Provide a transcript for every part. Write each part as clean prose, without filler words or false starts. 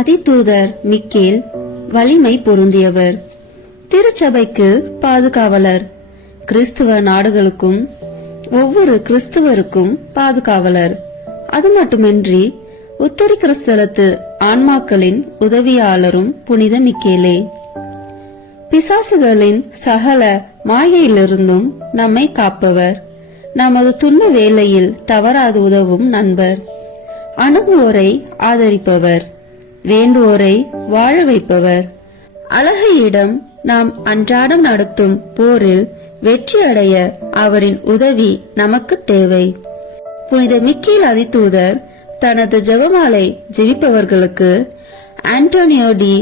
அதிதூதர் Michael வலிமை பொருந்தியவர், திருச்சபைக்கு பாதுகாவலர், கிறிஸ்துவ நாடுகளுக்கும் ஒவ்வொரு கிறிஸ்துவருக்கும் பாதுகாவலர். அது மட்டுமின்றி உத்தரிக்கிற ஸ்தலத்து ஆன்மாக்களின் உதவியாளரும் புனித மிக்கேலே. பிசாசுகளின் சகல மாயையிலிருந்தும் நம்மை காப்பவர், நமது துன்ப வேளையில் தவறாது உதவும் நண்பர், அணுகுவோரை ஆதரிப்பவர், வேண்டுவோரை வாழ வைப்பவர். அழகையிடம் நாம் அன்றாடம் நடத்தும் போரில் வெற்றி அடைய அவரின் உதவி நமக்கு தேவை. புனித மிக்கேல் அதிதூதர் தனது ஜெபமாலை ஜெபிப்பவர்களுக்கு ஆண்டோனியோ டி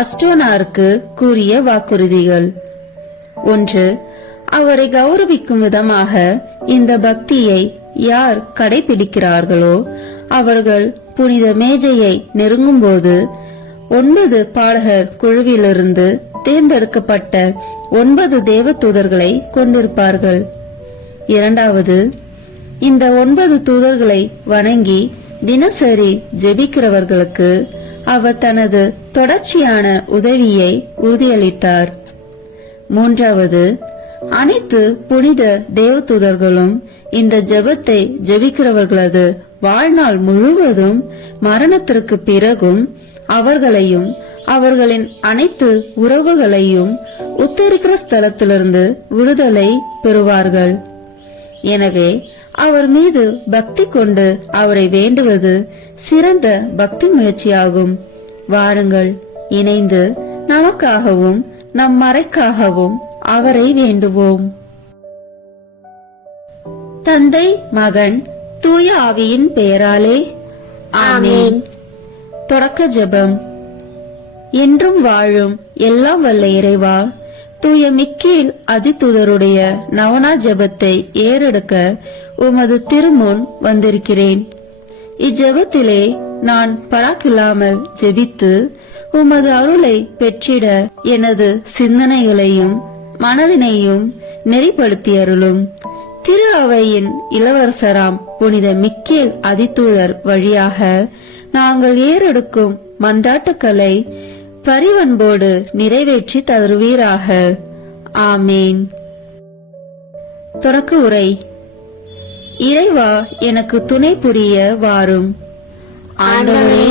அஸ்டோனாருக்கு கூறிய வாக்குறுதிகள். 1. அவரை கௌரவிக்கும் விதமாக இந்த பக்தியை யார் கடைபிடிக்கிறார்களோ அவர்கள் புனித மேஜையை நெருங்கும் போது 9 பாடகர் குழுவிலிருந்து தேர்ந்தெடுக்கப்பட்ட 9 தேவதூதர்களை கொண்டிருப்பார்கள். 2. இந்த 9 தூதர்களை வணங்கி தினசரி ஜெபிக்கிறவர்களுக்கு அவர் தனது தொடர்ச்சியான உதவியை உறுதியளித்தார். 3. அனைத்து புனித தேவதூதர்களும் இந்த ஜெபத்தை ஜெபிக்கிறவர்களது வாழ்நாள் முழுவதும் மரணத்திற்கு பிறகும் அவர்களையும் அவர்களின் அனைத்து உறவுகளையும் உத்தரிக்கிற ஸ்தலத்திலிருந்து விடுதலை பெறுவார்கள். எனவே அவர் மீது பக்தி கொண்டு அவரை வேண்டுவது சிறந்த பக்தி முயற்சியாகும். வாருங்கள், இணைந்து நமக்காகவும் நம் மறைக்காகவும் அவரை வேண்டுவோம். தந்தை, மகன், தூய ஆவியின் பெயராலே ஆமென். தொடக்க ஜெபம். என்றும் வாழும் எல்லாம் வல்ல இறைவா, தூய மிக்கேல் அதிதூதருடைய நவனா ஜெபத்தை ஏறெடுக்க உமது திருமுன் வந்திருக்கிறேன். இஜெபத்திலே நான் பராக்கில்லாமல் ஜெபித்து உமது அருளை பெற்றிட எனது சிந்தனைகளையும் மனதினையும் நெறிப்படுத்தி அருளும். திரு அவையின் இளவரசராம் புனித மிக்கேல் அதிதூதர் வழியாக நாங்கள் ஏறெடுக்கும் மன்றாட்டுக்களை பரிவன்போடு நிறைவேற்றி தருவீராக. ஆமேன். தொடக்க உரை. இறைவா, எனக்கு துணை புரிய வாரும். ஆண்டவரே,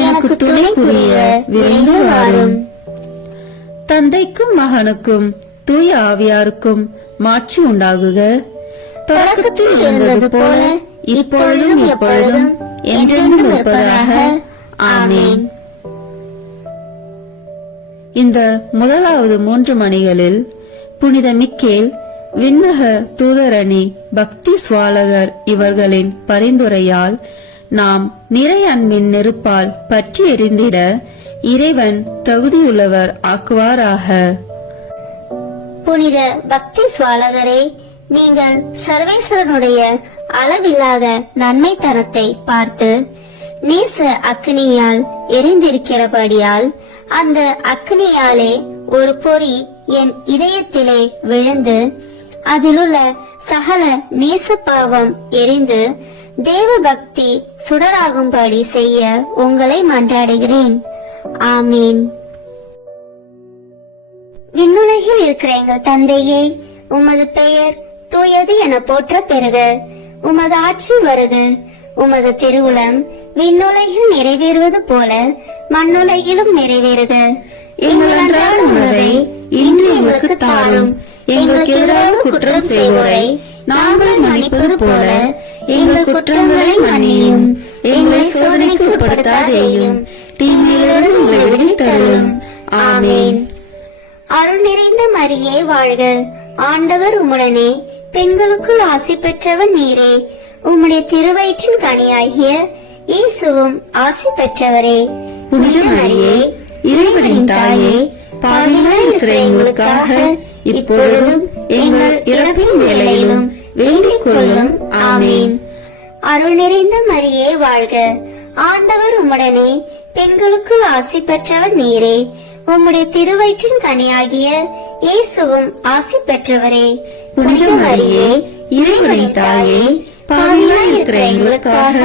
எனக்கு துணை புரிய விரைந்து வாரும். தந்தைக்கும் மகனுக்கும் தூய ஆவியாருக்கும் மாட்சி உண்டாகுக. தொடக்கத்தில் இருந்தது போல இப்பொழுதும் எப்பொழுதும் என்றென்றும் இருப்பதாக. ஆமென். இந்த முதலாவது 3 மணிகளில் புனித மிக்கேல், விண்ணக தூதரணி, பக்தி சுவாலகர் இவர்களின் பரிந்துரையால் நாம் நிறை அன்பின் நெருப்பால் பற்றி எரிந்திட இறைவன் தகுதியுள்ளவர் ஆக்குவாராக. புனித பக்தி சுவாலகரே, நீங்கள் சர்வேஸ்வரனுடைய அளவில்லாத நன்மை தரத்தை பார்த்து நேச அக்னியால் எரிந்திருக்கிறபடியால் அந்த அக்னியாலே ஒரு பொறி என் இதயத்திலே விழுந்து அதிலுள்ள சகல நேச பாவம் எரிந்து தேவ பக்தி சுடராகும்படி செய்ய உங்களை மன்றாடுகிறேன். ஆமீன். விண்ணுலகில் இருக்கிற எங்கள் தந்தையே, உமது பெயர் தூயது என போற்ற பெறுக. உமது ஆட்சி வருக. உமது திருவுளம் விண்ணுலகில் நிறைவேறுவது போல மண்ணுலகிலும் நிறைவேறுக. எங்கள் அன்றாட உணவை இன்று எங்களுக்கு தாரும். எங்களுக்கு எதிராக குற்றம் செய்வோரை நாங்கள் மன்னிப்பது போல எங்கள் குற்றங்களை மன்னியும். எங்களை சோதனைக்கு உட்படுத்தாதேயும், தீமையிலிருந்து எங்களை விடுவித்தருளும். ஆமென். அருள் நிறைந்த மரியே வாழ்க. ஆண்டவர் உம்முடனே, பெண்களுக்குள் ஆசி பெற்றவன் நீரே. உம்முடைய திருவயிற்றின் கனியாகிய இயேசுவும் ஆசி பெற்றவரே. புனித மரியே, இறைவனின் தாயே, பாவிகளாய் இருக்கிற எங்களுக்காக இப்பொழுதும் எங்கள் இறப்பின் வேளையிலும் வேண்டிக் கொள்ளும். ஆமென். அருள் நிறைந்த மரியே வாழ்க. ஆண்டவர் உம்முடனே, பெண்களுக்குள் ஆசி பெற்றவன் நீரே. உம்முடைய திருவயிற்றின் கனியாகிய இயேசுவும் ஆசி பெற்றவரே. புனித மரியே, இறைவனின் தாயே, பாவிகளாய் இருக்கிற எங்களுக்காக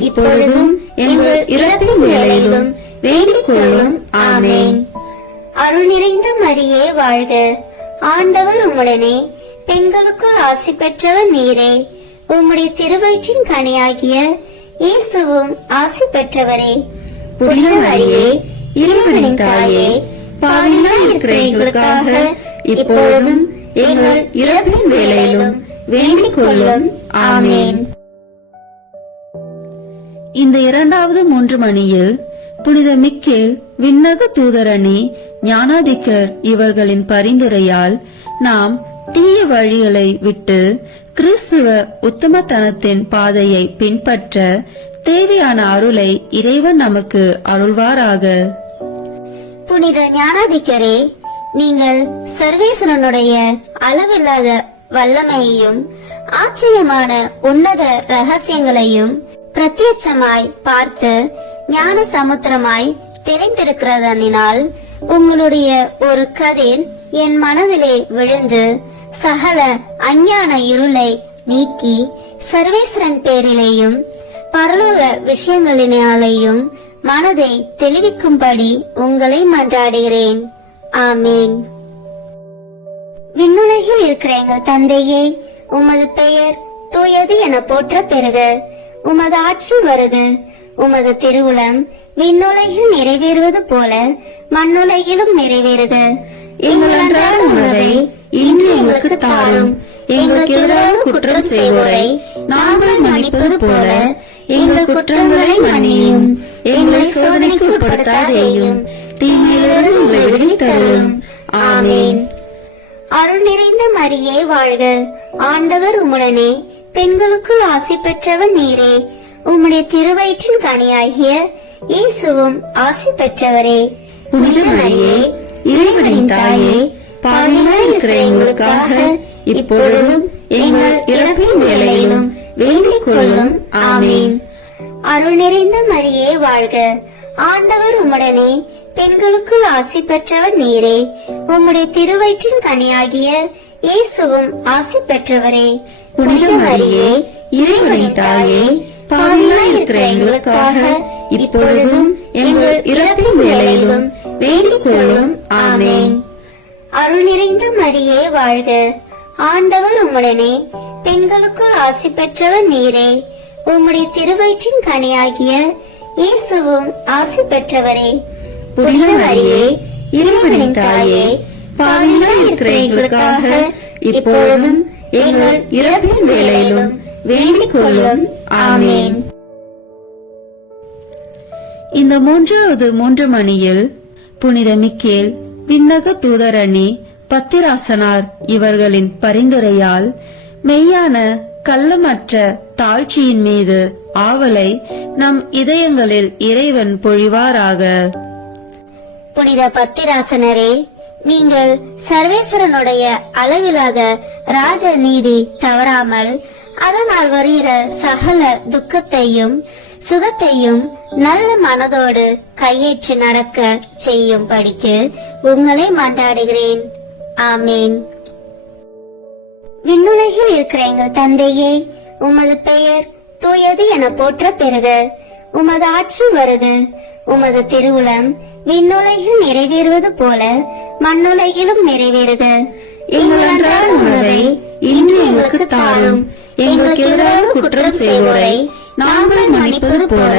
இப்பொழுதும் எங்கள் இறப்பின் வேளையிலும் வேண்டிக் கொள்ளும். ஆமேன். அருள் நிறைந்த மரியே வாழ்க, ஆண்டவர் உம்முடனே, பெண்களுக்குள் ஆசி பெற்றவர் நீரே. உம்முடைய திருவயிற்றின் கனியாகிய இயேசுவும் ஆசி பெற்றவரே. புனித மரியே, இறைவனின் தாயே, பாவிகளாய் இருக்கிற எங்களுக்காக இப்பொழுதும் எங்கள் இறப்பின் வேளையிலும் வேண்டிக் கொள்ளும். ஆமேன். இந்த இரண்டாவது 3 மணியில் புனித மிக்கேல், விண்ணக தூதரணி, ஞானாதிக்கர் இவர்களின் பரிந்துரையால் நாம் தீய வழிகளை விட்டு கிறிஸ்துவ உத்தமத்தனத்தின் பாதையை பின்பற்ற தேவையான அருளை இறைவன் நமக்கு அருள்வாராக. புனித ஞானாதிக்கரே, நீங்கள் சர்வேஸ்வரனுடைய அளவில்லாத வல்லமையையும் ஆச்சரியமான உன்னத ரகசியங்களையும் பிரத்யட்சமாய் பார்த்து ஞான சமுத்திரமாய் தெளிந்திருக்கிறதனால் உங்களுடைய ஒரு கதிர் என் மனதிலே விழுந்து சகல அஞ்ஞான இருளை நீக்கி சர்வேஸ்வரன் பேரிலேயும் பரலோக விஷயங்களினாலேயும் மனதை தெளிவிக்கும்படி உங்களை மன்றாடுகிறேன். ஆமேன். விண்ணுலகில் இருக்கிற எங்கள் தந்தையே, உமது பெயர் தூயது என போற்ற பெறுக. உமது ஆட்சி வருக. உமது திருவுளம் விண்ணுலகில் நிறைவேறுவது போல மண்ணுலகிலும் நிறைவேறுக. எங்கள் அன்றாட உணவை இன்று எங்களுக்கு தாரும். எங்களுக்கு எதிராக குற்றம் செய்வோரை நாங்கள் மன்னிப்பது போல எங்கள் குற்றங்களை மன்னியும். எங்களை சோதனைக்கு உட்படுத்தாதேயும், தீமையிலிருந்து எங்களை விடுவித்தருளும். ஆமேன். அருள் நிறைந்த மரியே வாழ்க, ஆண்டவர் உம்முடனே, பெண்களுக்குள் ஆசி பெற்றவர் நீரே. உம்முடைய திருவயிற்றின் கனியாகிய இயேசுவும் ஆசி பெற்றவரே. புனித மரியே, இறைவனின் தாயே, பாவிகளாய் இருக்கிற எங்களுக்காக இப்பொழுதும் எங்கள் இறப்பின் வேளையிலும் வேண்டிக் கொள்ளும். ஆமேன். அருள் நிறைந்த மரியே வாழ்க, ஆண்டவர் உம்முடனே, பெண்களுக்குள் ஆசி பெற்றவர் நீரே. உம்முடைய திருவயிற்றின் கனியாகிய இயேசுவும் ஆசி பெற்றவரே. புனித மரியே, இறைவனின் தாயே, பாவிகளாய் இருக்கிற எங்களுக்காக இப்பொழுதும் எங்கள் இறப்பின் வேளையிலும் வேண்டிக் கொள்ளும். ஆமேன். அருள் நிறைந்த மரியே வாழ்க, ஆண்டவர் உம்முடனே, பெண்களுக்குள் ஆசி பெற்றவர் நீரே. உம்முடைய திருவயிற்றின் கனியாகிய இயேசுவும் ஆசி பெற்றவரே. புனித மரியே, இறைவனின் தாயே, பாவிகளாய் இருக்கிற எங்களுக்காக இப்பொழுதும் எங்கள் இறப்பின் வேளையிலும் வேண்டிக் கொள்ளும். ஆமேன். இந்த 3வது 3 மணியில் புனித மிக்கேல், விண்ணக தூதரணி, பத்திராசனார் இவர்களின் பரிந்துரையால் மெய்யான கள்ளமற்ற தாழ்ச்சியின் மீது ஆவலை நம் இதயங்களில் இறைவன் பொழிவாராக. புனித பத்திராசனரே, நீங்கள் சர்வேஸ்வரனுடைய அளவிலாத ராஜ நீதி தவறாமல் அதனால் வருகிற சகல துக்கத்தையும் சுகத்தையும் நல்ல மனதோடு கையேற்று நடக்க செய்யும் படிக்கு உங்களை மன்றாடுகிறேன். ஆமேன். விண்ணுலகில் இருக்கிற எங்கள் தந்தையே, உமது பெயர் தூயது என போற்ற பெறுக. உமது ஆட்சி வருக. உமது திருவுளம் விண்ணுலகில் நிறைவேறுவது போல மண்ணுலகிலும் நிறைவேறுக. எங்கள் அன்றாட உணவை இன்று எங்களுக்கு தாரும். எங்களுக்கு எதிராக குற்றம் செய்வோரை நாங்கள் மன்னிப்பது போல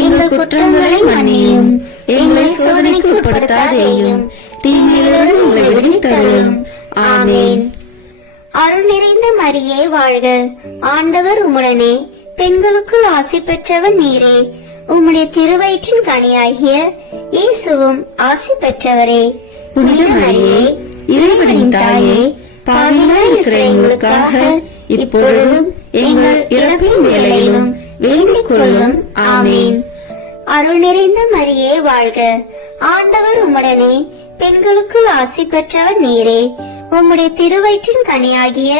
எங்கள் குற்றங்களை மன்னியும். எங்களை சோதனைக்கு உட்படுத்தாதேயும், தீமையிலிருந்து எங்களை விடுவித்தருளும். ஆமேன். அருள் நிறைந்த மரியே வாழ்க, ஆண்டவர் உம்முடனே, பெண்களுக்குள் ஆசி பெற்றவர் நீரே. உம்முடைய திருவயிற்றின் கனியாகிய இயேசுவும் ஆசி பெற்றவரே. புனித மரியே, இறைவனின் தாயே, பாவிகளாய் இருக்கிற எங்களுக்காக இப்பொழுதும் எங்கள் இறப்பின் வேளையிலும் வேண்டிக் கொள்ளும். ஆமேன். அருள் நிறைந்த மரியே வாழ்க, ஆண்டவர் உம்முடனே, பெண்களுக்குள் ஆசி பெற்றவர் நீரே. உம்முடைய திருவயிற்றின் கனியாகிய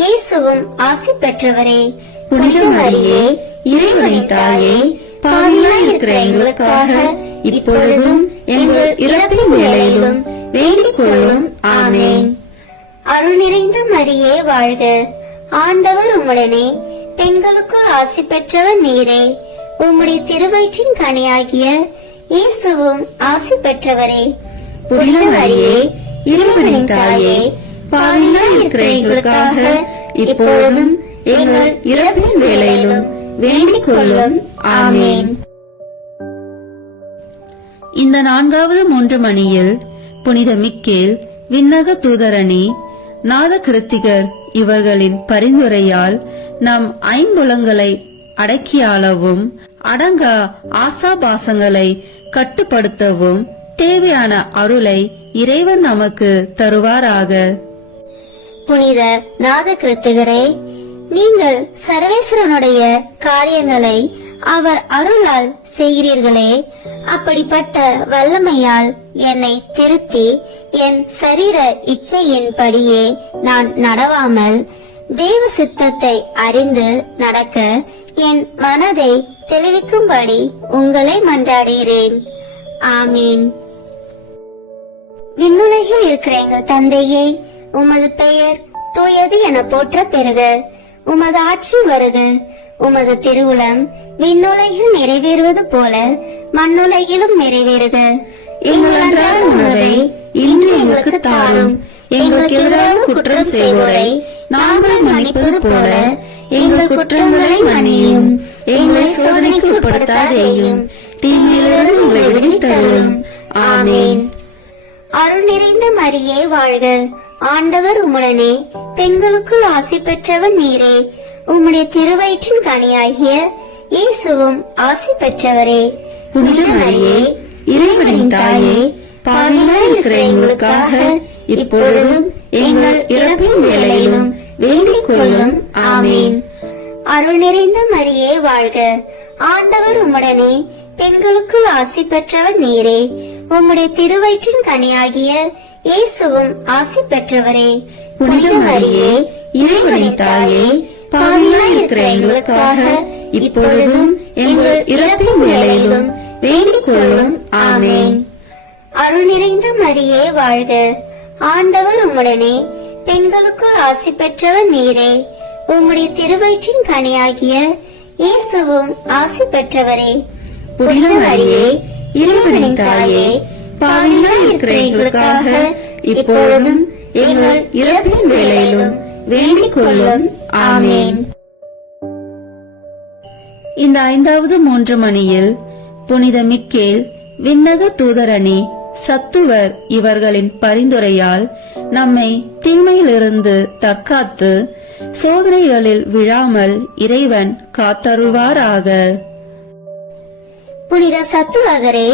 இயேசுவும் ஆசி பெற்றவரே. புனித மரியே, இறைவனின் தாயே, பாவிகளாய் இருக்கிற எங்களுக்காக இப்பொழுதும் எங்கள் இறப்பின் வேளையிலும் வேண்டிக் கொள்ளும். ஆமேன். அருள் நிறைந்த மரியே வாழ்க, ஆண்டவர் உம்முடனே, பெண்களுக்குள் ஆசி பெற்றவர் நீரே. உம்முடைய திருவயிற்றின் கனியாகிய இயேசுவும் ஆசி பெற்றவரே. புனித மரியே, இறைவனின் தாயே, பாவிகளாய் இருக்கிற எங்களுக்காக இப்பொழுதும் எங்கள் இறப்பின் வேளையிலும் வேண்டிக் கொள்ளும். ஆமேன். இந்த 4வது 3 மணியில் புனித மிக்கேல், விண்ணக தூதரணி, நாத கிருத்திகர் இவர்களின் பரிந்துரையால் நம் ஐம்புலங்களை அடக்கியாளவும் அடங்கா ஆசாபாசங்களை கட்டுப்படுத்தவும் தேவையான அருளை இறைவன் நமக்கு தருவாராக. புனித நாத கிருத்திகரே, நீங்கள் சர்வேஸ்வரனுடைய காரியங்களை அவர் அருளால் செய்கிறீர்களே. அப்படிப்பட்ட வல்லமையால் என்னை திருத்தி என் சரீர இச்சையின்படியே நான் நடவாமல் தேவ சித்தத்தை அறிந்து நடக்க என் மனதை தெளிவிக்கும்படி உங்களை மன்றாடுகிறேன். ஆமீன். விண்ணுலகில் இருக்கிற எங்கள் தந்தையே, உமது பெயர் தூயது என போற்ற பெறுக. உமது ஆட்சி வருக. உமது திருவுளம் விண்ணுலகில் நிறைவேறுவது போல மண்ணுலகிலும் நிறைவேறுக. எங்கள் அன்றாட உணவை இன்று எங்களுக்கு தாரும். எங்களுக்கு எதிராக குற்றம் செய்வோரை நாங்கள் மன்னிப்பது போல எங்கள் குற்றங்களை மன்னியும். எங்களை சோதனைக்கு உட்படுத்தாதேயும், தீமையிலிருந்து எங்களை விடுவித்தருளும். ஆமேன். அருள் நிறைந்த மரியே வாழ்க. ஆண்டவர் உம்முடனே, பெண்களுக்குள் ஆசி பெற்றவன் நீரே. உம்முடைய திருவயிற்றின் கனியாகிய இயேசுவும் ஆசி பெற்றவரே. புனித மரியே, இறைவனின் தாயே, பாவிகளாய் இருக்கிற எங்களுக்காக இப்பொழுதும் எங்கள் இறப்பின் வேளையிலும் வேண்டிக் கொள்ளும். ஆமேன். அருள் நிறைந்த மரியே வாழ்க. ஆண்டவர் உம்முடனே, பெண்களுக்குள் ஆசி பெற்றவர் நீரே. உம்முடைய திருவயிற்றின் கனியாகிய இயேசுவும் ஆசி பெற்றவரே. புனித மரியே, இறைவனின் தாயே, பாவிகளாய் இருக்கிற எங்களுக்காக இப்பொழுதும் எங்கள் இறப்பின் வேளையிலும் வேண்டிக் கொள்ளும். ஆமேன். அருள் நிறைந்த மரியே வாழ்க. ஆண்டவர் உம்முடனே, பெண்களுக்குள் ஆசி பெற்றவர் நீரே. உம்முடைய திருவயிற்றின் கனியாகிய இயேசுவும் ஆசி பெற்றவரே. புனித மரியே, இறைவனின் தாயே, பாவிகளாய் இருக்கிற எங்களுக்காக இப்பொழுதும் எங்கள் இறப்பின் வேளையிலும் வேண்டிக் கொள்ளும். ஆமேன். இந்த 5வது 3 மணியில் புனித மிக்கேல், விண்ணக தூதரணி, சத்துவர் இவர்களின் பரிந்துரையால் நம்மை தீமையிலிருந்து தற்காத்து சோதனைகளில் விழாமல் இறைவன் காத்தருள்வாராக. புனித சத்துவகரே,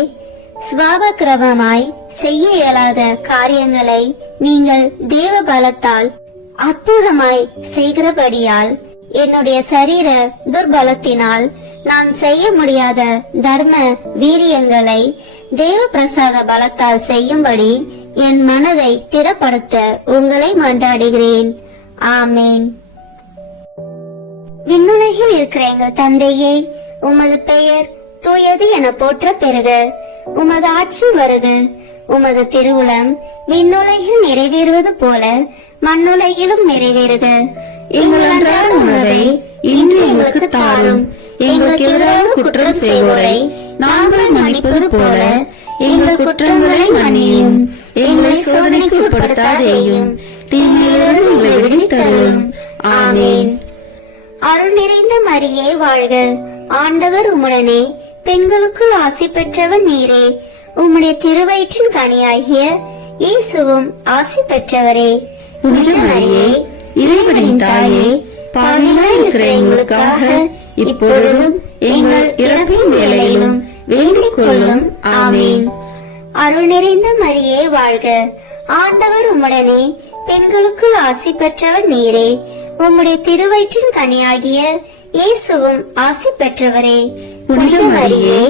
சுவாபக்கிரமமாய் செய்ய இயலாத காரியங்களை நீங்கள் தேவ பலத்தால் அற்புதமாய் செய்கிறபடியால் என்னுடைய சரீர துர்பலத்தினால் நான் செய்ய முடியாத தர்ம வீரியங்களை தேவ பிரசாத பலத்தால் செய்யும்படி என் மனதை திடப்படுத்த உங்களை மன்றாடுகிறேன். ஆமேன். விண்ணுலகில் இருக்கிற எங்கள் தந்தையே, உமது பெயர் தூயது என போற்ற பெறுக. உமது ஆட்சி வருக. உமது திருவுளம் விண்ணுலகில் நிறைவேறுவது போல மண்ணுலகிலும் நிறைவேறுக. எங்கள் அன்றாட உணவை இன்று எங்களுக்கு தாரும். எங்களுக்கு எதிராக குற்றம் செய்வோரை நாங்கள் மன்னிப்பது போல எங்கள் குற்றங்களை மன்னியும். எங்களை சோதனைக்கு உட்படுத்தாதேயும், தீமையிலிருந்து எங்களை விடுவித்தருளும். ஆமேன். அருள் நிறைந்த மரியே வாழ்க. ஆண்டவர் உம்முடனே, பெண்களுக்குள் ஆசி பெற்றவர் நீரே. உம்முடைய திருவயிற்றின் கனியாகிய இயேசுவும் ஆசி பெற்றவரே. புனித மரியே, இறைவனின் தாயே, பாவிகளாய் இருக்கிற எங்களுக்காக இப்பொழுதும் எங்கள் இறப்பின் வேளையிலும் வேண்டிக் கொள்ளும். ஆமேன். அருள் நிறைந்த மரியே வாழ்க. ஆண்டவர் உம்முடனே, பெண்களுக்குள் ஆசி பெற்றவர் நீரே. உம்முடைய திருவயிற்றின் கனியாகிய இயேசுவும் ஆசி பெற்றவரே. புனித மரியே,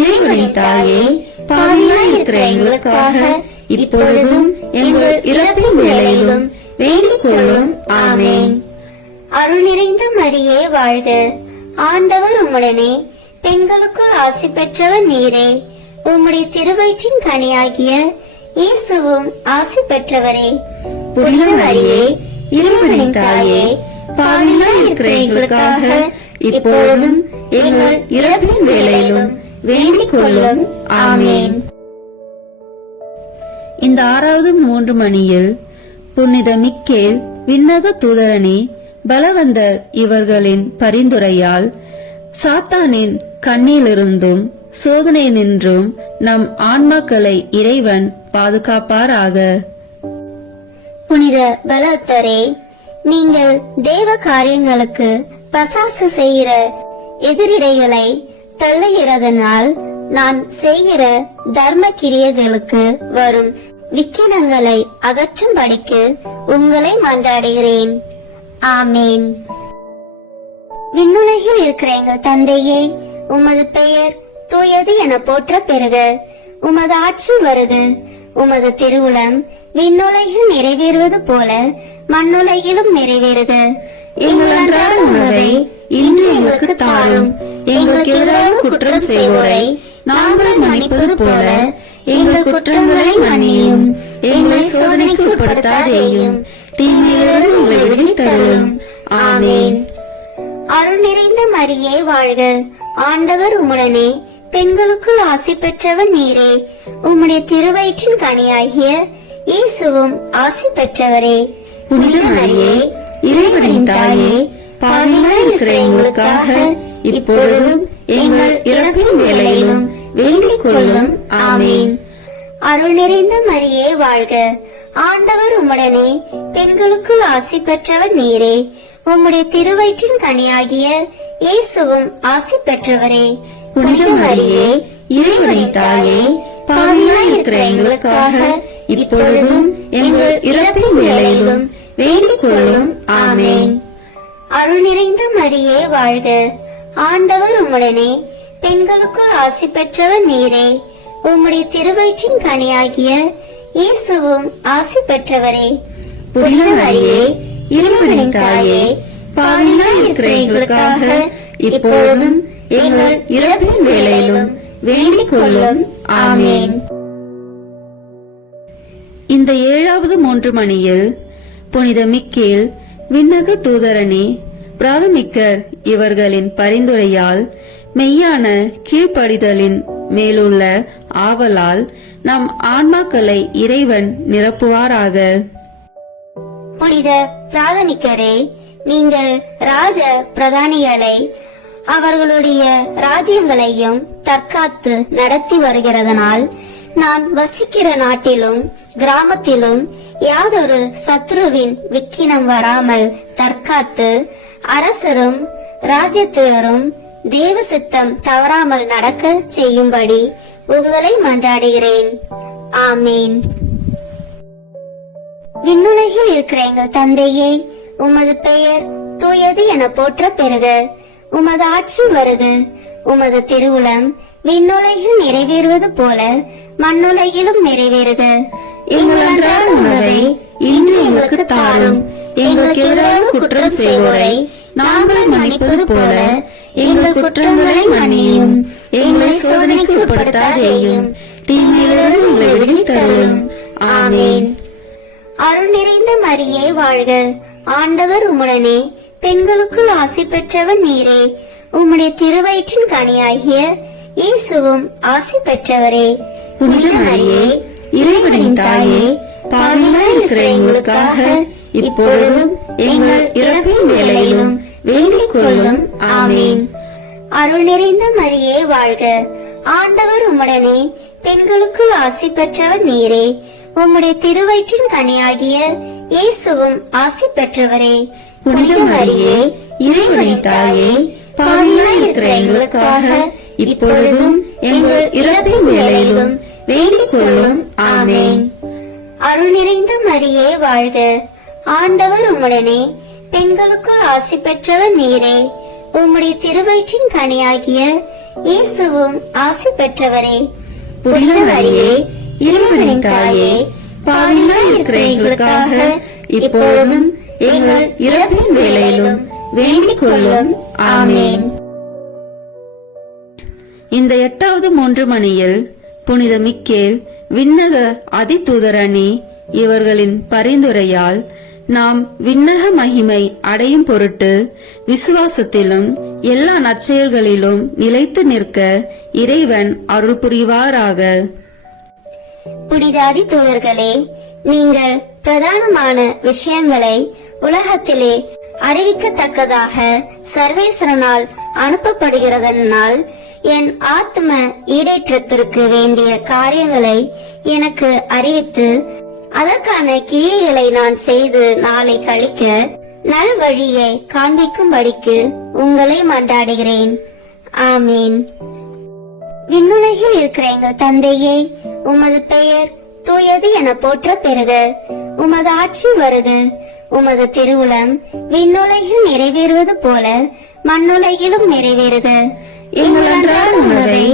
இறைவனின் தாயே, பாவிகளாய் இருக்கிற எங்களுக்காக இப்பொழுதும் எங்கள் இறப்பின் வேளையிலும் வேண்டிக் கொள்ளும். ஆமேன். அருள் நிறைந்த மரியே வாழ்க. ஆண்டவர் உம்முடனே, பெண்களுக்குள் ஆசி பெற்றவர் நீரே. உம்முடைய திருவயிற்றின் கனியாகிய இயேசுவும் ஆசி பெற்றவரே. புனித மரியே, இறைவனின் தாயே, பாவிகளாய் இருக்கிற எங்களுக்காக இப்பொழுதும் எங்கள் இறப்பின் வேளையிலும் வேண்டிக் கொள்ளும். ஆமேன். இந்த 6வது 3 மணியில் புனித மிக்கேல் விண்ணக தூதரணி பலவந்தர் இவர்களின் பரிந்துரையால் சாத்தானின் கண்ணிலிருந்தும் சோதனை நின்றும் நம் ஆன்மாக்களை இறைவன் பாதுகாப்பாராக. புனித பலத்தரே, நீங்கள் தேவ காரியங்களுக்கு பசாசு செய்கிற எதிரிடைகளை தள்ளுகிறதனால் நான் செய்கிற தர்ம கிரியைகளுக்கு வரும் விக்கினங்களை அகற்றும்படிக்கு உங்களை மன்றாடுகிறேன். ஆமேன். விண்ணுலகில் இருக்கிற எங்கள் தந்தையே, உமது பெயர் தூயது என போற்ற பெறுக. உமது ஆட்சி வருக. உமது திருவுளம் விண்ணுலகில் நிறைவேறுவது போல மண்ணுலகிலும் நிறைவேறுக. எங்கள் அன்றாட உணவை இன்று எங்களுக்கு தாரும். எங்களுக்கு எதிராக குற்றம் செய்வோரை நாங்கள் மன்னிப்பது போல எங்கள் குற்றங்களை மன்னியும். எங்களை சோதனைக்கு உட்படுத்தாதேயும், தீமையிலிருந்து எங்களை விடுவித்தருளும். ஆமேன். அருள் நிறைந்த மரியே வாழ்க. ஆண்டவர் உம்முடனே, பெண்களுக்குள் ஆசி பெற்றவர் நீரே. உம்முடைய திருவயிற்றின் கனியாகிய இயேசுவும் ஆசி பெற்றவரே. புனித மரியே, இறைவனின் தாயே, பாவிகளாய் இருக்கிற எங்களுக்காக இப்பொழுதும் எங்கள் இறப்பின் வேளையிலும் வேண்டிக் கொள்ளும். ஆமேன். அருள் நிறைந்த மரியே வாழ்க. ஆண்டவர் உம்முடனே, பெண்களுக்குள் ஆசி பெற்றவர் நீரே. உம்முடைய திருவயிற்றின் கனியாகிய இயேசுவும் ஆசி பெற்றவரே. புனித மரியே, இறைவனின் தாயே, பாவிகளாய் இருக்கிற எங்களுக்காக இப்பொழுதும் எங்கள் இறப்பின் வேளையிலும் வேண்டிக் கொள்ளும். ஆமேன். அருள் நிறைந்த மரியே வாழ்க. ஆண்டவர் உம்முடனே, பெண்களுக்குள் ஆசி பெற்றவர் நீரே. உம்முடைய திருவயிற்றின் கனியாகிய இயேசுவும் ஆசி பெற்றவரே. புனித மரியே, இறைவனின் தாயே, பாவிகளாய் இருக்கிற எங்களுக்காக இப்பொழுதும் எங்கள் இறப்பின் வேளையிலும் வேண்டிக் கொள்ளும். ஆமேன். இந்த 7வது 3 மணியில் புனித மிக்கேல் விண்ணக தூதரணி பிராதமிக்கர் இவர்களின் பரிந்துரையால் மெய்யான கீழ்ப்படிதலின் மேலுள்ள ஆவலால் நம் ஆன்மாக்களை இறைவன் நிரப்புவாராக. புனித பிராதமிக்கரே, நீங்கள் ராஜ பிரதானிகளை அவர்களுடைய ராஜ்யங்களையும் தற்காத்து நடத்தி வருகிறதனால் நான் வசிக்கிற நாட்டிலும் கிராமத்திலும் யாதொரு சத்ருவின் விக்கினம் வராமல் தற்காத்து அரசரும் ராஜ்யத்தினரும் தேவ சித்தம் தவறாமல் நடக்க செய்யும்படி உங்களை மன்றாடுகிறேன். ஆமேன். விண்ணுலகில் இருக்கிற எங்கள் தந்தையே, உமது பெயர் தூயது என போற்ற பெறுக. உமது ஆட்சி வருக. உமது திருவுளம் விண்ணுலகில் நிறைவேறுவது போல மண்ணுலகிலும் நிறைவேறுக. எங்கள் அன்றாட உணவை இன்று எங்களுக்கு தாரும். எங்களுக்கு எதிராக குற்றம் செய்வோரை நாங்கள் மன்னிப்பது போல எங்கள் குற்றங்களை மன்னியும். எங்களை சோதனைக்கு உட்படுத்தாதேயும், தீமையிலிருந்து எங்களை விடுவித்தருளும். ஆமேன். அருள் நிறைந்த மரியே வாழ்க. ஆண்டவர் உம்முடனே, பெண்களுக்குள் ஆசி பெற்றவர் நீரே. உம்முடைய திருவயிற்றின் கனியாகிய இயேசுவும் ஆசி பெற்றவரே. புனித மரியே, இறைவனின் தாயே, பாவிகளாய் இருக்கிற எங்களுக்காக இப்பொழுதும் எங்கள் இறப்பின் வேளையிலும் வேண்டிக் கொள்ளும். ஆமேன். அருள் நிறைந்த மரியே வாழ்க. ஆண்டவர் உம்முடனே, பெண்களுக்குள் ஆசி பெற்றவர் நீரே. உம்முடைய திருவயிற்றின் கனியாகிய இயேசுவும் ஆசி பெற்றவரே. புனித மரியே, இறைவனின் தாயே, பாவிகளாய் இருக்கிற எங்களுக்காக இப்பொழுதும் எங்கள் இறப்பின் வேளையிலும் வேண்டிக் கொள்ளும். ஆமேன். அருள் நிறைந்த மரியே வாழ்க. ஆண்டவர் உம்முடனே, பெண்களுக்குள் ஆசி பெற்றவர் நீரே. உம்முடைய திருவயிற்றின் கனியாகிய இயேசுவும் ஆசி பெற்றவரே. புனித மரியே, இறைவனின் தாயே, பாவிகளாய் இருக்கிற எங்களுக்காக இப்பொழுதும் எங்கள் இறப்பின் வேளையிலும் வேண்டிக் கொள்ளும். ஆமேன். இந்த 8வது 3 மணியில் புனித மிக்கேல் விண்ணக அதிதூதரணி இவர்களின் பரிந்துரையால் நாம் விண்ணக மகிமை அடையும் பொருட்டு விசுவாசத்திலும் எல்லா நற்செயல்களிலும் நிலைத்து நிற்க இறைவன் அருள் புரிவாராக. புனிதாதி தூதர்களே, நீங்கள் பிரதானமான விஷயங்களை உலகத்திலே அறிவிக்கத்தக்கதாக சர்வேஸ்வரனால் அனுப்பப்படுகிறதனால் என் ஆத்ம ஈடேற்றத்திற்கு வேண்டிய காரியங்களை எனக்கு அறிவித்து அதற்கான கிரியைகளை நான் செய்து நாளை கழிக்க நல் வழியை காண்பிக்கும்படிக்கு உங்களை மன்றாடுகிறேன். ஆமீன். விண்ணுலகில் இருக்கிற எங்கள் தந்தையே, உமது பெயர் தூயது என போற்ற பெறுக. உமது ஆட்சி வருக. உமது திருவுளம் விண்ணுலகில் நிறைவேறுவது போல மண்ணுலகிலும் நிறைவேறுக. எங்கள் அன்றாட உணவை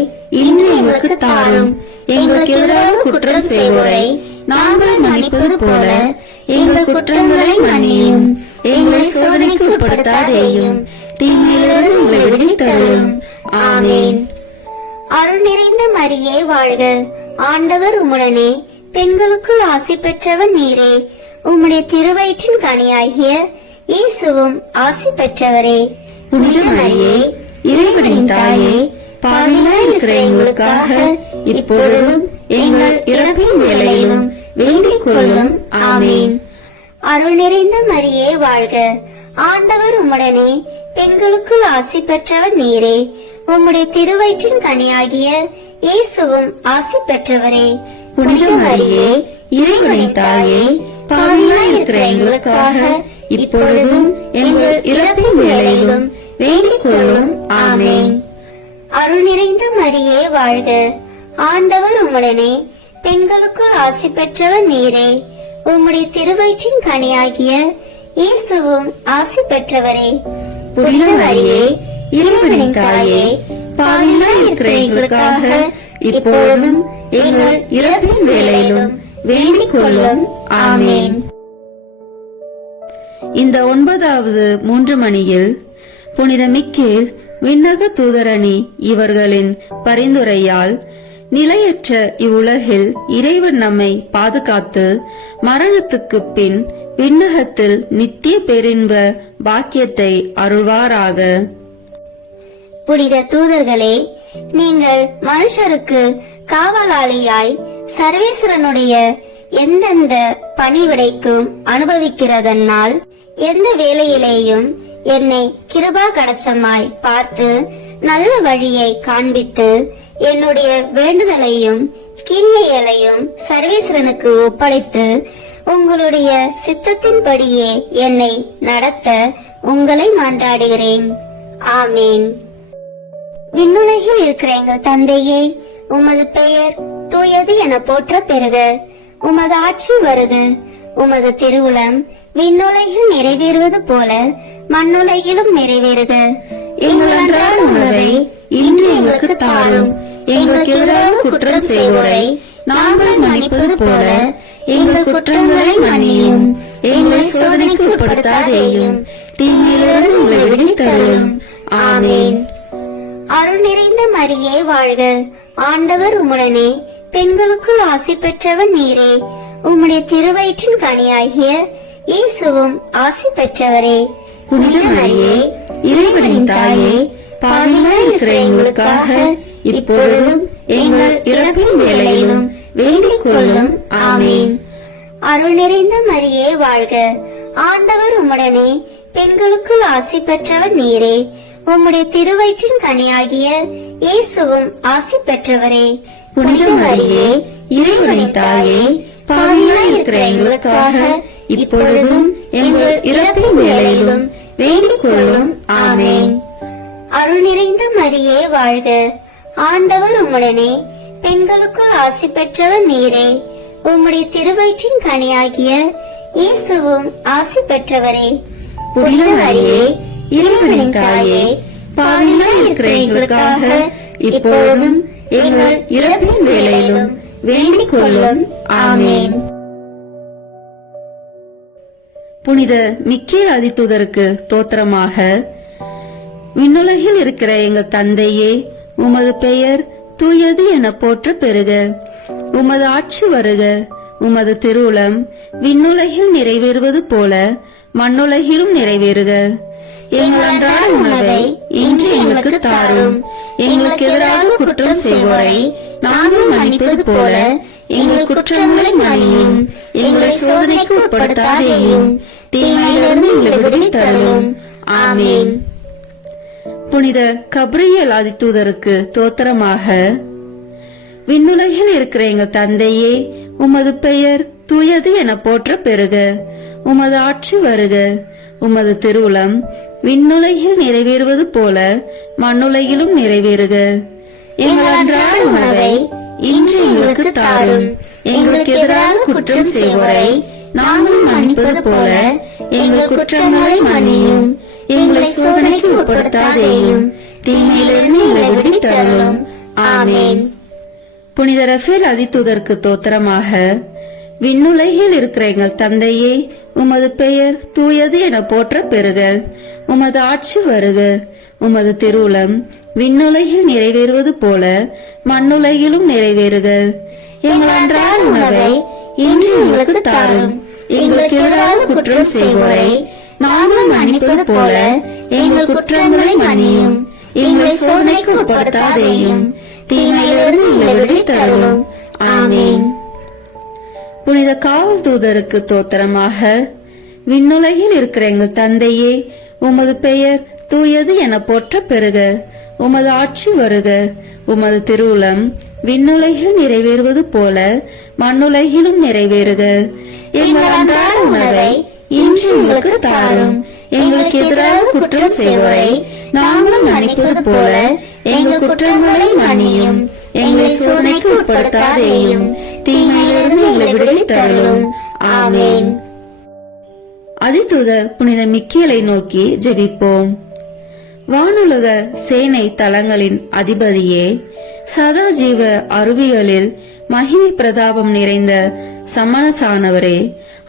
இன்று எங்களுக்கு தாரும். எங்களுக்கு எதிராக குற்றம் செய்வோரை நாங்கள் மன்னிப்பது போல எங்கள் குற்றங்களை மன்னியும். எங்களை சோதனைக்கு உட்படுத்தாதேயும், தீமையிலிருந்து எங்களை விடுவித்தருளும். ஆமீன். அருள் நிறைந்த மரியே வாழ்க. ஆண்டவர் உம்முடனே, பெண்களுக்குள் ஆசி பெற்றவன் நீரே. உம்முடைய திருவயிற்றின் கனியாகிய இயேசுவும் ஆசி பெற்றவரே. புனித மரியே, இறைவனின் தாயே, பாவிகளாய் இருக்கிற எங்களுக்காக இப்பொழுதும் எங்கள் இறப்பின் வேளையிலும் வேண்டிக் கொள்ளும். ஆமீன். அருள் நிறைந்த மரியே வாழ்க. ஆண்டவர் உம்முடனே, பெண்களுக்குள் ஆசி பெற்றவன் நீரே. உம்முடைய திருவயிற்றின் கனியாகிய இயேசுவும் ஆசி பெற்றவரே. புனித மரியே, இறைவனின் தாயே, பாவிகளாய் இருக்கிற எங்களுக்காக இப்பொழுதும் எங்கள் இறப்பின் வேளையிலும் வேண்டிக் கொள்ளும். ஆமீன். அருள் நிறைந்த மரியே வாழ்க. ஆண்டவர் உம்முடனே, பெண்களுக்குள் ஆசி பெற்றவன் நீரே. உம்முடைய திருவயிற்றின் கனியாகிய இயேசுவும் ஆசி பெற்றவரே. புனித மரியே, இறைவனின் தாயே, பாவிகளாய் இருக்கிற எங்களுக்காக இப்பொழுதும் எங்கள் இறப்பின் வேளையிலும் வேண்டிக் கொள்ளும். ஆமீன். இந்த 9வது 3 மணியில் புனித மிக்கேல் விண்ணக தூதரணி இவர்களின் பரிந்துரையால் நிலையற்ற இவ்வுலகில் இறைவன் நம்மை பாதுகாத்து மரணத்துக்கு பின் விண்ணகத்தில் நித்திய பேரின்ப பாக்கியத்தை அருள்வாராக. புனித தூதர்களே, நீங்கள் மனுஷருக்கு காவலாளியாய் சர்வேஸ்வரனுடைய எந்தெந்த பணிவிடைக்கும் அனுபவிக்கிறதனால் எந்த வேளையிலேயும் என்னை கிருபா கடாட்சமாய் பார்த்து நல்ல வழியை காண்பித்து என்னுடைய வேண்டுதலையும் கிரியைகளையும் சர்வேஸ்வரனுக்கு ஒப்படைத்து உங்களுடைய சித்தத்தின்படியே என்னை நடத்த உங்களை மன்றாடுகிறேன். ஆமீன். விண்ணுலகில் இருக்கிற எங்கள் தந்தையே, உமது பெயர் தூயது என போற்ற பெறுக. உமது ஆட்சி வருக. உமது திருவுளம் விண்ணுலகில் நிறைவேறுவது போல மண்ணுலகிலும் நிறைவேறுக. எங்கள் அன்றாட உணவை இன்று எங்களுக்கு தாரும். எங்களுக்கு எதிராக குற்றம் செய்வோரை நாங்கள் மன்னிப்பது போல எங்கள் குற்றங்களை மன்னியும். எங்களை சோதனைக்கு உட்படுத்தாதேயும், தீமையிலிருந்து எங்களை விடுவித்தருளும். ஆமீன். அருள் நிறைந்த மரியே வாழ்க. ஆண்டவர் உம்முடனே, பெண்களுக்குள் ஆசி பெற்றவன் நீரே. உம்முடைய திருவயிற்றின் கனியாகிய இயேசுவும் ஆசி பெற்றவரே. புனித மரியே, இறைவனின் தாயே, பாவிகளாய் இருக்கிற எங்களுக்காக இப்பொழுதும் எங்கள் இறப்பின் வேளையிலும் வேண்டிக் கொள்ளும். ஆமீன். அருள் நிறைந்த மரியே வாழ்க. ஆண்டவர் உம்முடனே, பெண்களுக்குள் ஆசி பெற்றவன் நீரே. உம்முடைய திருவயிற்றின் கனியாகிய இயேசுவும் ஆசி பெற்றவரே. புனித மரியே, இறைவனின் தாயே, பாவிகளாய் இருக்கிற எங்களுக்காக இப்பொழுதும் எங்கள் இறப்பின் வேளையிலும் வேண்டிக் கொள்ளும். ஆமீன். அருள் நிறைந்த மரியே வாழ்க. ஆண்டவர் உம்முடனே, பெண்களுக்குள் ஆசி பெற்றவன் நீரே. உம்முடைய திருவயிற்றின் கனியாகிய இயேசுவும் ஆசி பெற்றவரே. புனித மரியே, இறைவனின் தாயே, பாவிகளாய் இருக்கிற எங்களுக்காக இப்பொழுதும் எங்கள் இறப்பின் வேளையிலும் வேண்டிக் கொள்ளும். ஆமீன். புனித மிக்கேல் அதிதூதருக்கு தோத்திரமாக. விண்ணுலகில் இருக்கிற எங்கள் தந்தையே, உமது பெயர் தூயது என போற்ற பெறுக. உமது ஆட்சி வருக. உமது திருவுளம் விண்ணுலகில் நிறைவேறுவது போல மண்ணுலகிலும் நிறைவேறுக. எங்கள் அன்றாட உணவை இன்று எங்களுக்கு தாரும். எங்களுக்கு எதிராக குற்றம் செய்வோரை நாங்கள் மன்னிப்பது போல எங்கள் குற்றங்களை மன்னியும். எங்களை சோதனைக்கு உட்படுத்தாதேயும், தீமையிலிருந்து எங்களை விடுவித்தருளும். ஆமென். புனித கப்ரியேல் ஆதிதூதருக்கு தோத்திரமாக. விண்ணுலகில் இருக்கிற எங்கள் தந்தையே, உமது பெயர் தூயது என போற்ற பெறுக. உமது ஆட்சி வருக. உமது திருவுளம் விண்ணுலகில் நிறைவேறுவது போல மண்ணுலகிலும் நிறைவேறுக. எங்கள் அன்றாட உணவை இன்று எங்களுக்கு தாரும். எங்களுக்கு எதிராக குற்றம் செய்வோரை நாங்கள் மன்னிப்பது போல எங்கள் குற்றங்களை மன்னியும். எங்களை சோதனைக்கு உட்படுத்தாதேயும், தீமையிலிருந்து எங்களை விடுவித்தருளும். ஆமென். புனித ரஃபேல் ஆதிதூதருக்கு தோத்திரமாக. விண்ணுலகில் இருக்கிற எங்கள் தந்தையே, உமது பெயர் தூயது என போற்ற பெறுக. உமது ஆட்சி வருக. உமது திருவுளம் விண்ணுலகில் நிறைவேறுவது போல மண்ணுலகிலும் நிறைவேறுக. எங்கள் அன்றாட உணவை இன்று எங்களுக்கு தாரும். எங்களுக்கு எதிராக குற்றம் செய்வோரை நாங்கள் மன்னிப்பது போல எங்கள் குற்றங்களை மன்னியும். எங்களை சோதனைக்கு உட்படுத்தாதேயும், தீமையிலிருந்து எங்களை விடுவித்தருளும். ஆமென். புனித காவல் தூதருக்கு தோத்திரமாக. விண்ணுலகில் இருக்கிற எங்கள் தந்தையே, உமது பெயர் தூயது என போற்ற பெறுக. உமது ஆட்சி வருக. உமது திருவுளம் விண்ணுலகில் நிறைவேறுவது போல மண்ணுலகிலும் நிறைவேறுக. எங்கள் அன்றாட உணவை இன்று எங்களுக்கு தாரும். எங்களுக்கு எதிராக குற்றம் செய்வோரை நாங்கள் மன்னிப்பது போல எங்கள் குற்றங்களை மன்னியும். எங்களை சோதனைக்கு உட்படுத்தாதேயும், தீமையிலிருந்து எங்களை விடுவித்தருளும். ஆமென். அதிதூதர் புனித மிக்கேலை நோக்கி ஜெபிப்போம். வானுலக சேனை தலங்களின் அதிபதியே, சதாஜீவ அருவிகளில் மகிமை பிரதாபம் நிறைந்த சமணசானவரே,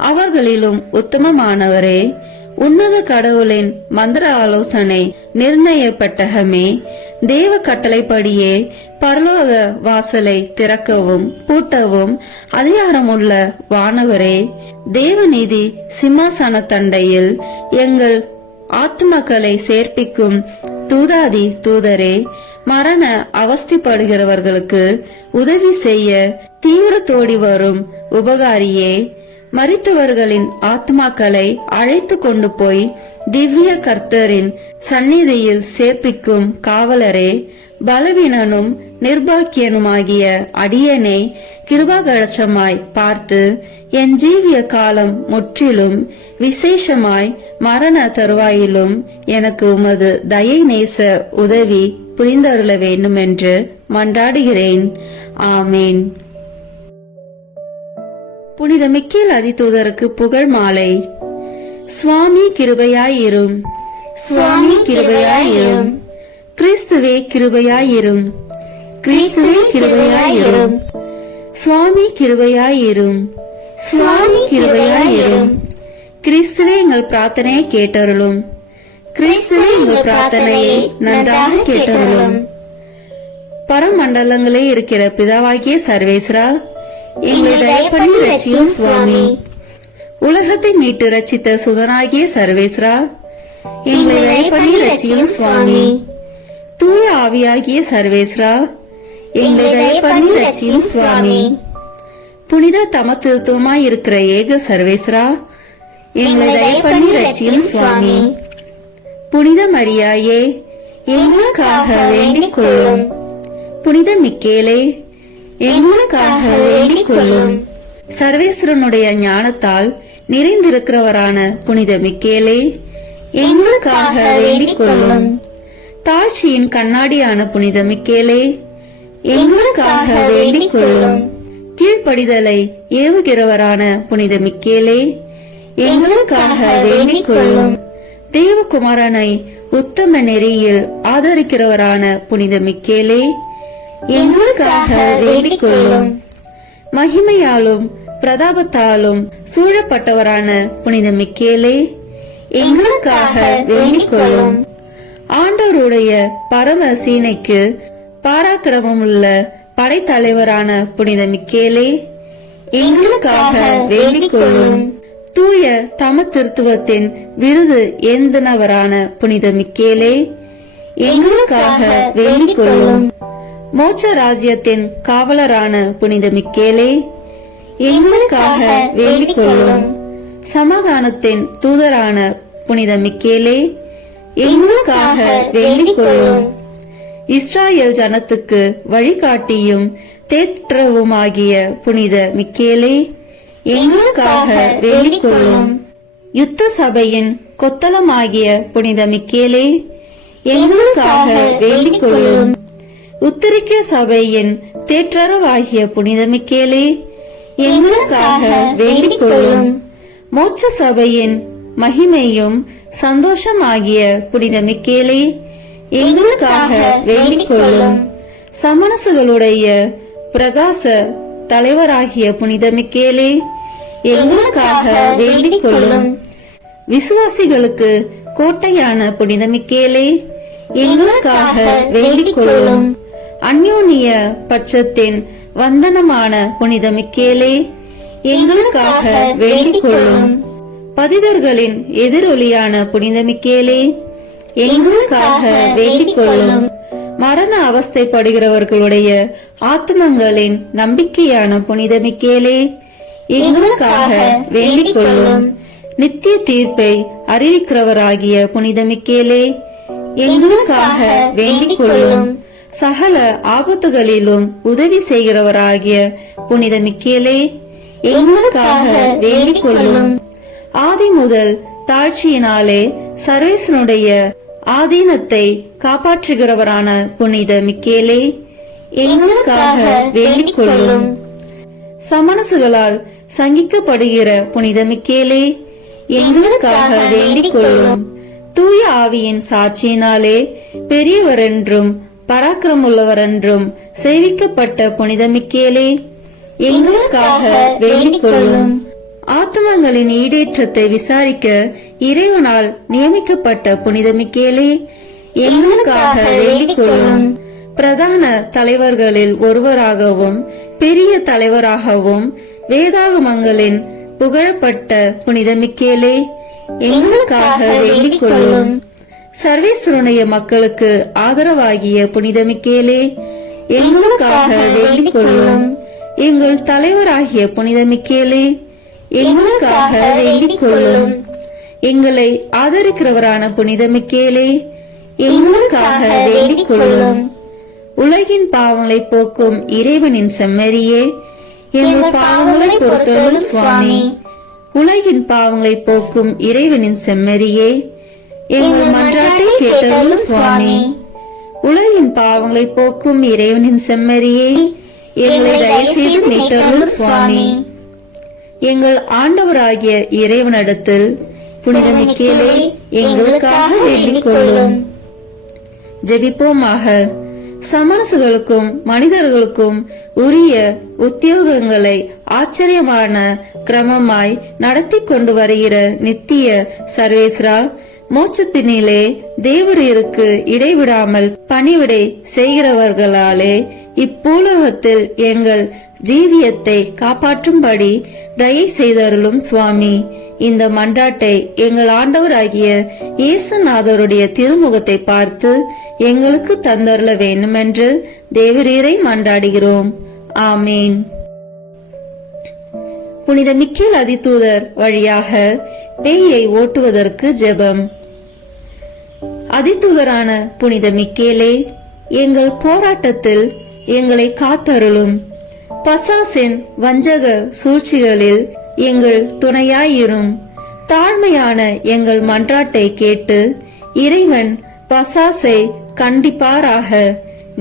அவர்களிலும் உத்தமமானவரே, உன்னத கடவுளின் மந்திர ஆலோசனை நிர்ணய பெட்டகமே, தேவ கட்டளைப்படியே பரலோக வாசலை திறக்கவும் பூட்டவும் அதிகாரமுள்ள வானவரே, தேவநீதி சிம்மாசன தண்டையில் எங்கள் ஆத்மக்களை சேர்ப்பிக்கும் தூதாதி தூதரே, மரண அவஸ்திப்படுகிறவர்களுக்கு உதவி செய்ய தீவிரத்தோடி வரும் உபகாரியே, மரித்தவர்களின் ஆத்மாக்களை அழைத்து கொண்டு போய் திவ்ய கர்த்தரின் சந்நிதியில் சேர்ப்பிக்கும் காவலரே, பலவீனனும் நிர்பாக்கியனுமாகிய அடியனை கிருபாகடச்சமாய் பார்த்து என் ஜீவிய காலம் முற்றிலும் விசேஷமாய் மரண தருவாயிலும் எனக்கு உமது தயை நேச உதவி புரிந்தருள வேண்டும் என்று மன்றாடுகிறேன். ஆமேன். புனித மிக்கேல் அதிதூதருக்கு புகழ் மாலை. சுவாமி கிருபையாயிரும். சுவாமி கிருபையாயிரும். கிறிஸ்துவே கிருபையாயிரும். கிறிஸ்துவே கிருபையாயிரும். சுவாமி கிருபையாயிரும். சுவாமி கிருபையாயிரும். கிறிஸ்துவே எங்கள் பிரார்த்தனையை கேட்டருளும். கிறிஸ்துவே எங்கள் பிரார்த்தனையை நன்றாக கேட்டருளும். பரமண்டலங்களே இருக்கிற பிதாவாகிய சர்வேஸ்வரா, எங்களை தயப்பண்ணி ரட்சியும் சுவாமி. உலகத்தை மீட்டு ரட்சித்த சுதனாகிய சர்வேஸ்வரா, எங்களை தயப்பண்ணி ரட்சியும் சுவாமி. தூய ஆவியாகிய சர்வேஸ்வரா, எங்களை தயப்பண்ணி ரட்சியும் சுவாமி. புனித தமத்துவமாய் இருக்கிற ஏக சர்வேஸ்வரா, எங்களை தயப்பண்ணி ரட்சியும் சுவாமி. புனித மரியாயே, எங்களுக்காக வேண்டிக் கொள்ளும். புனித மிக்கேலே, எங்களுக்காக வேண்டிக் கொள்ளும். சர்வேஸ்வரனுடைய ஞானத்தால் நிறைந்திருக்கிறவரான புனித மிக்கேலே, எங்களுக்காக வேண்டிக் கொள்ளும். தாழ்ச்சியின் கண்ணாடியான புனித மிக்கேலே, எங்களுக்காக வேண்டிக் கொள்ளும். கீழ்ப்படிதலை ஏவுகிறவரான புனித மிக்கேலே, எங்களுக்காக வேண்டிக் கொள்ளும். தேவகுமாரனை உத்தம நெறியில் ஆதரிக்கிறவரான புனித மிக்கேலே, எங்களுக்காக வேண்டிக் கொள்ளும். மகிமையாலும் பிரதாபத்தாலும் சூழப்பட்டவரான புனித மிக்கேலே, எங்களுக்காக வேண்டிக் கொள்ளும். ஆண்டவருடைய பரம சீனைக்கு பாராக்கிரமம் உள்ள படைத்தலைவரான புனித மிக்கேலே, எங்களுக்காக வேண்டிக் கொள்ளும். தூய தம திருத்துவத்தின் விருது ஏந்தனவரான புனித மிக்கேலே, எங்களுக்காக வேண்டிக் கொள்ளும். மோட்ச ராஜ்யத்தின் காவலரான புனித மிக்கேலே, எங்களுக்காக வேண்டிக் கொள்ளும். சமாதானத்தின் தூதரான புனித மிக்கேலே, எங்களுக்காக வேண்டிக் கொள்ளும். இஸ்ராயேல் ஜனத்துக்கு வழிகாட்டியும் தேற்றவுமாகிய புனித மிக்கேலே, எங்களுக்காக வேண்டிக் கொள்ளும். யுத்த சபையின் கொத்தளமாகிய புனித மிக்கேலே, எங்களுக்காக வேண்டிக் கொள்ளும். உத்திரிக்க சபையின் தேற்றரவாகிய புனித மிக்கேலே, எங்களுக்காக வேண்டிக் கொள்ளும். மோட்ச சபையின் மகிமையும் சந்தோஷமாகிய புனித மிக்கேலே, எங்களுக்காக வேண்டிக் கொள்ளும். சமணசுகளுடைய பிரகாச தலைவராகிய புனித மிக்கேலே, எங்களுக்காக வேண்டிக் கொள்ளும். விசுவாசிகளுக்கு கோட்டையான புனித மிக்கேலே, எங்களுக்காக வேண்டிக் கொள்ளும். அந்யோன்ய பட்சத்தின் வந்தனமான புனித மிக்கேலே, எங்களுக்காக வேண்டிக் கொள்ளும். பதிதர்களின் எதிரொலியான புனித மிக்கேலே, எங்களுக்காக வேண்டிக் கொள்ளும். மரண அவஸ்தைப்படுகிறவர்களுடைய ஆத்மங்களின் நம்பிக்கையான புனித மிக்கேலே, எங்களுக்காக வேண்டிக் கொள்ளும். நித்திய தீர்ப்பை அறிவிக்கிறவராகிய புனித மிக்கேலே, எங்களுக்காக வேண்டிக் கொள்ளும். சகல ஆபத்துகளிலும் உதவி செய்கிறவராகிய புனித மிக்கேலே, எங்களுக்காக வேண்டிக் கொள்ளும். ஆதி முதல் தாழ்ச்சியினாலே சர்வேசனுடைய ஆதீனத்தை காப்பாற்றுகிறவரான புனித மிக்கேலே, எங்களுக்காக வேண்டிக் கொள்ளும். சமணசுகளால் சங்கிக்கப்படுகிற புனித மிக்கேலே, எங்களுக்காக வேண்டிக் கொள்ளும். தூய ஆவியின் சாட்சியினாலே பெரியவரென்றும் பராக்கிரமுள்ளவரென்றும் சேவிக்கப்பட்ட புனித மிக்கேலே, எங்களுக்காக வேண்டிக் கொள்ளும். ஆத்மங்களின் ஈடேற்றத்தை விசாரிக்க இறைவனால் நியமிக்கப்பட்ட புனித மிக்கேலே, எங்களுக்காக வேண்டிக் கொள்ளும். பிரதான தலைவர்களில் ஒருவராகவும் பெரிய தலைவராகவும் வேதாகமங்களின் புகழப்பட்ட புனித மிக்கேலே, எங்களுக்காக வேண்டிக் கொள்ளும். சர்வேஸ்வருடைய மக்களுக்கு ஆதரவாகிய புனித மிக்கேலே, எங்களுக்காக வேண்டிக் கொள்ளும். எங்கள் தலைவராகிய புனித மிக்கேலே, எங்களுக்காக வேண்டிக் கொள்ளும். எங்களை ஆதரிக்கிறவரான புனித மிக்கேலே, எங்களுக்காக வேண்டிக் கொள்ளும். உலகின் பாவங்களை போக்கும் இறைவனின் செம்மறியே, எங்கள் பாவங்களை பொறுத்தருளும் சுவாமி. உலகின் பாவங்களை போக்கும் இறைவனின் செம்மறியே, எங்கள் மன்றாட்டை கேட்டருளும் சுவாமி. உலகின் பாவங்களை போக்கும் இறைவனின் செம்மறியே, எங்களை தயவு செய்து மீட்டருளும் சுவாமி. எங்கள் ஆண்டவராகிய இறைவனிடத்தில் புனித மிக்கேலே, எங்களுக்காக வேண்டிக் கொள்ளும். ஜெபிப்போமாக. சமணசுகளுக்கும் மனிதர்களுக்கும் உரிய உத்தியோகங்களை ஆச்சரியமான கிரமமாய் நடத்தி கொண்டு வருகிற நித்திய சர்வேஸ்வரா, மோட்சத்தினிலே தேவரீருக்கு இடைவிடாமல் பணிவிடை செய்கிறவர்களாலே இப்பூலகத்தில் எங்கள் ஜீவியத்தை காப்பாற்றும்படி தயை செய்தருளும் சுவாமி. இந்த மன்றாட்டை எங்கள் ஆண்டவராகிய இயேசுநாதருடைய திருமுகத்தை பார்த்து எங்களுக்கு தந்தருள வேண்டுமென்று தேவரீரை மன்றாடுகிறோம். ஆமேன். புனித மிக்கேல் அதிதூதர் வழியாக பேயை ஓட்டுவதற்கு ஜெபம். அதிதூதரான புனித மிக்கேலே, எங்கள் போராட்டத்தில் எங்களை காத்தருளும். பசாசின் வஞ்சக சூழ்ச்சிகளில் எங்கள் துணையாயிரும். தாழ்மையான எங்கள் மன்றாட்டை கேட்டு இறைவன் பசாசை கண்டிப்பாராக.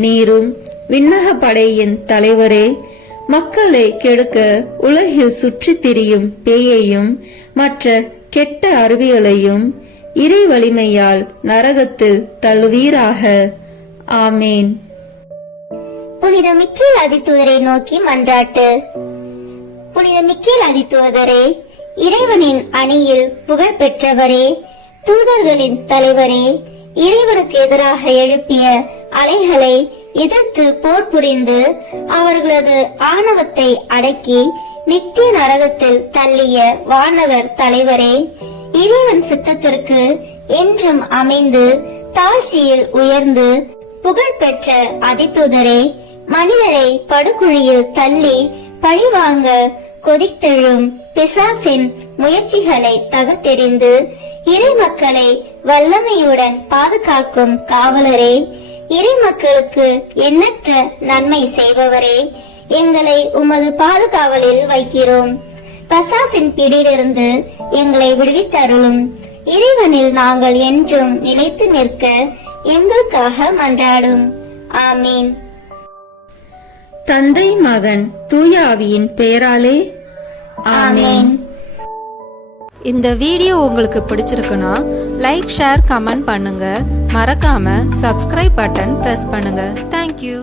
நீரும் விண்ணக படையின் தலைவரே, மக்களை கெடுக்க உலகில் சுற்றித் திரியும் பேயையும் மற்ற கெட்ட அருவிகளையும் இறை வலிமையால் நரகத்தில் தள்ளுவீராக. ஆமேன். புனித மிக்கேல் அதிதூதரை நோக்கி மன்றாட்டு. புனித மிக்கேல் அதிதூதரே, இறைவனின் அணியில் புகழ் பெற்றவரே, தூதர்களின் தலைவரே, இறைவனுக்கு எதிராக எழுப்பிய அலைகளை எதிர்த்து போர் புரிந்து அவர்களது ஆணவத்தை அடக்கி நித்திய நரகத்தில் தள்ளிய வானவர் தலைவரே, இறைவன் சித்தத்திற்கு என்றும் அமைந்து தாழ்ச்சியில் உயர்ந்து புகழ்பெற்ற அதிதூதரே, மனிதரை படுகுழியில் தள்ளி பழிவாங்க கொதித்தெழும் பிசாசின் முயற்சிகளை தகர்த்தெறிந்து இறை மக்களை வல்லமையுடன் பாதுகாக்கும் காவலரே, இறை மக்களுக்கு எண்ணற்ற நன்மை செய்பவரே, எங்களை உமது பாதுகாவலில் வைக்கிறோம். பிசாசின் பிடியிலிருந்து எங்களை விடுவித்தருளும். இறைவனில் நாங்கள் என்றும் நிலைத்து நிற்க எங்களுக்காக மன்றாடும். ஆமீன். தந்தை, மகன், தூய ஆவியின் பெயராலே ஆமீன். இந்த வீடியோ உங்களுக்கு பிடிச்சிருக்குன்னா லைக், ஷேர், கமெண்ட் பண்ணுங்க. மறக்காம சப்ஸ்கிரைப் பட்டன் பிரஸ் பண்ணுங்க. தேங்க்யூ.